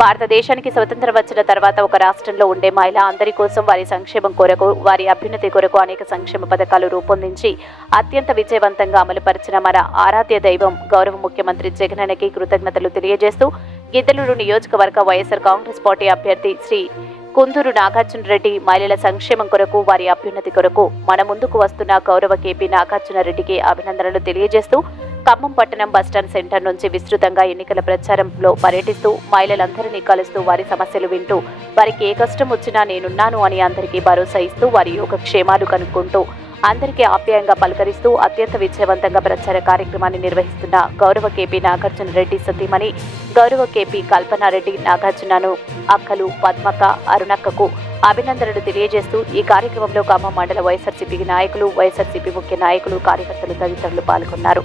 భారతదేశానికి స్వతంత్రం వచ్చిన తర్వాత ఒక రాష్ట్రంలో ఉండే మహిళ అందరి కోసం వారి సంక్షేమం కొరకు, వారి అభ్యున్నతి కొరకు అనేక సంక్షేమ పథకాలు రూపొందించి అత్యంత విజయవంతంగా అమలుపరిచిన మన ఆరాధ్య దైవం గౌరవ ముఖ్యమంత్రి జగనన్నకి కృతజ్ఞతలు తెలియజేస్తూ గిద్దలూరు నియోజకవర్గ వైఎస్ఆర్ కాంగ్రెస్ పార్టీ అభ్యర్థి శ్రీ కుందూరు నాగార్జున రెడ్డి మహిళల సంక్షేమం కొరకు, వారి అభ్యున్నతి కొరకు మన ముందుకు వస్తున్న గౌరవ కేపీ నాగార్జున రెడ్డికి అభినందనలు తెలియజేస్తూ ఖమ్మం పట్టణం బస్టాండ్ సెంటర్ నుంచి విస్తృతంగా ఎన్నికల ప్రచారంలో పర్యటిస్తూ మహిళలందరినీ కలుస్తూ వారి సమస్యలు వింటూ వారికి ఏ కష్టం వచ్చినా నేనున్నాను అని అందరికీ భరోసా ఇస్తూ వారి యోగక్షేమాలు కనుక్కుంటూ అందరికీ ఆప్యాయంగా పలకరిస్తూ అత్యంత విజయవంతంగా ప్రచార కార్యక్రమాన్ని నిర్వహిస్తున్న గౌరవ కేపీ నాగార్జున రెడ్డి సతీమణి గౌరవ కేపీ కల్పనారెడ్డి నాగార్జునను అక్కలు పద్మక అరుణక్కకు అభినందనలు తెలియజేస్తూ ఈ కార్యక్రమంలో ఖమ్మం మండల వైఎస్ఆర్సీపీ నాయకులు, వైఎస్ఆర్సీపీ ముఖ్య నాయకులు, కార్యకర్తలు తదితరులు పాల్గొన్నారు.